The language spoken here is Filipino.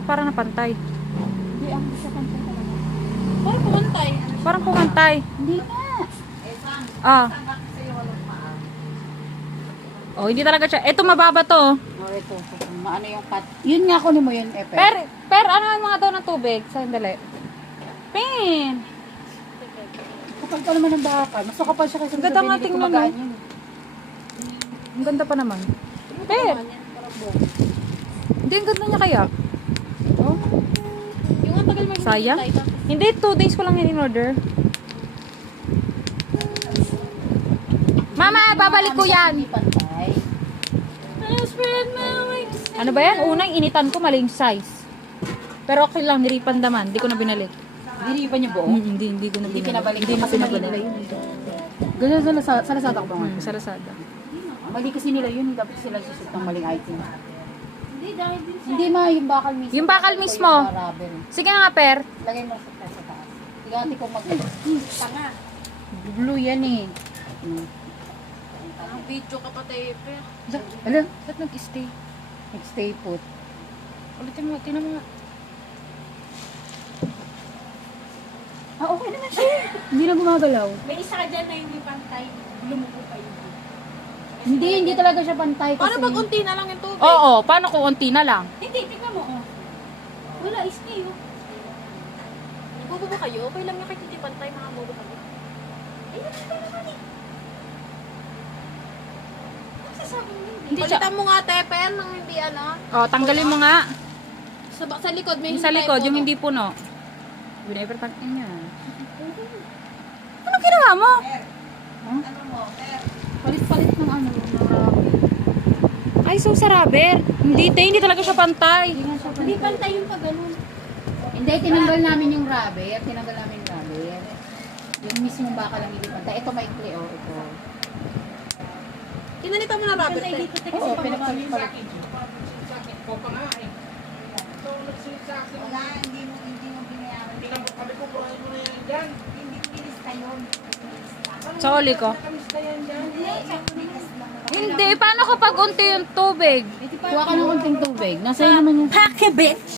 Ba't parang napantay? Hindi, ang isa pantay talaga. Parang pumantay. Parang pumantay. Hindi nga. Ah. Oh, hindi talaga siya. Ito mababa to. Oh, ito. Maano yung cut. Yun nga, kunin mo yun, Epe. Per, ano yung mga daw ng tubig? Sandali. Pin! Kapal ka naman ng bakal. Mas makapal siya kasi Ang ganda nga tingnan, no? yun. Ang ganda pa naman. Per! Hindi, ang ganda niya kaya. Oh, Yung ang tagal mag sayang. Hindi, 2 days ko lang yun in order. Mama, babalik ko yan. Hindi pantay. Ano ba yan? Unang initan ko, maling size. Pero okay lang, niripan naman. Hindi ko na binalik. Dinipan niyo buo? Hindi ko na Hindi binalik. pinabalik. Hindi na Kasi mali pinabalik. nila yun. Ganyan sa Lazada ko ba nga? Sa Lazada. Mali kasi nila yun. Dapat sila susut ng maling item. Hindi ma, yung bakal mismo. Yung bakal mismo. Yung rubber. Sige nga, Per. Lagay mo sa taas. Tigati ko mag... Tanga. Blue yan eh. Ang video ka pa tayo, per. Alam, Ba't nag-stay? nag-stay put. Ulitin mo, tinan mo nga. Ah, okay naman siya. Hindi na gumagalaw. May isa ka dyan na hindi pantay. Lumuko pa yun. Hindi talaga siya pantay kasi... Paano pag unti na lang yung tubig? Oo, paano kung unti na lang? Hindi, tignan mo, oh. Wala, stay, oh. Bobo ba kayo? Okay lang yung kahit hindi pantay, mga bobo kayo. Ay, nakita naman eh. Ano sasabi mo hindi? Hindi siya- Palitan mo nga, tepen, ng hindi ano. Oh, tanggalin mo nga. Sa likod, may Yung sa hindi likod, tayo yung puno. hindi puno. Whenever tangin niya. Anong ginawa mo? Palit-palit ng ano, ng rubber. Ay, so sa rubber. Hindi talaga siya pantay. Hindi nga siya Hindi pantay. pantay yung pag ganun. Hindi, tinanggal namin yung rubber. Tinanggal namin yung rubber. Yung mismong bakal lang hindi pantay. Ito maikli, oh. Ito. Kinalita mo na rubber, te. Oo, pinagpalit. Sa uli ko. Hindi, paano kapag unti yung tubig? Kuha ka ng konting tubig. Nasa iyo naman yung... Pake, bitch!